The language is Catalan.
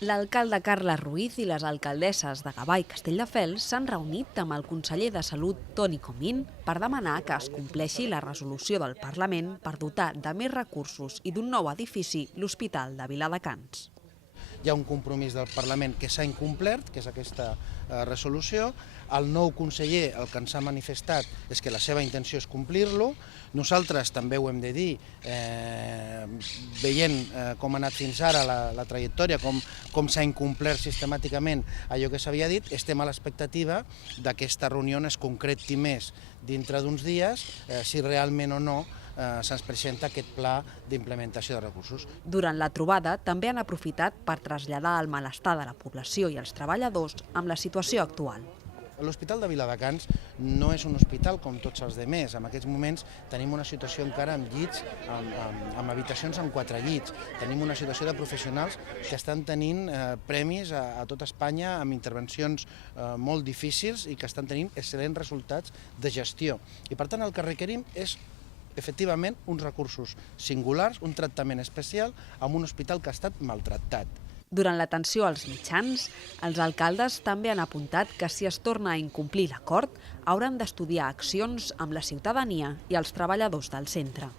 L'alcalde Carles Ruiz i les alcaldesses de Gavà i Castelldefels s'han reunit amb el conseller de Salut, Toni Comín, per demanar que es compleixi la resolució del Parlament per dotar de més recursos i d'un nou edifici l'Hospital de Viladecans. Hi ha un compromís del Parlament que s'ha incomplert, que és aquesta resolució. El nou conseller el que ens ha manifestat és que la seva intenció és complir-lo. Nosaltres també ho hem de dir, veient com ha anat fins ara la trajectòria, com s'ha incomplert sistemàticament allò que s'havia dit, estem a l'expectativa que aquesta reunió es concreti més dintre d'uns dies, si realment o no se'ns presenta aquest pla d'implementació de recursos. Durant la trobada també han aprofitat per traslladar el malestar de la població i els treballadors amb la situació actual. L'Hospital de Viladecans no és un hospital com tots els altres. En aquests moments tenim una situació encara amb llits, amb habitacions amb 4 llits. Tenim una situació de professionals que estan tenint premis a tot Espanya amb intervencions molt difícils i que estan tenint excel·lents resultats de gestió. I per tant el que requerim és efectivament uns recursos singulars, un tractament especial amb un hospital que ha estat maltractat. Durant l'atenció als mitjans, els alcaldes també han apuntat que si es torna a incomplir l'acord, hauran d'estudiar accions amb la ciutadania i els treballadors del centre.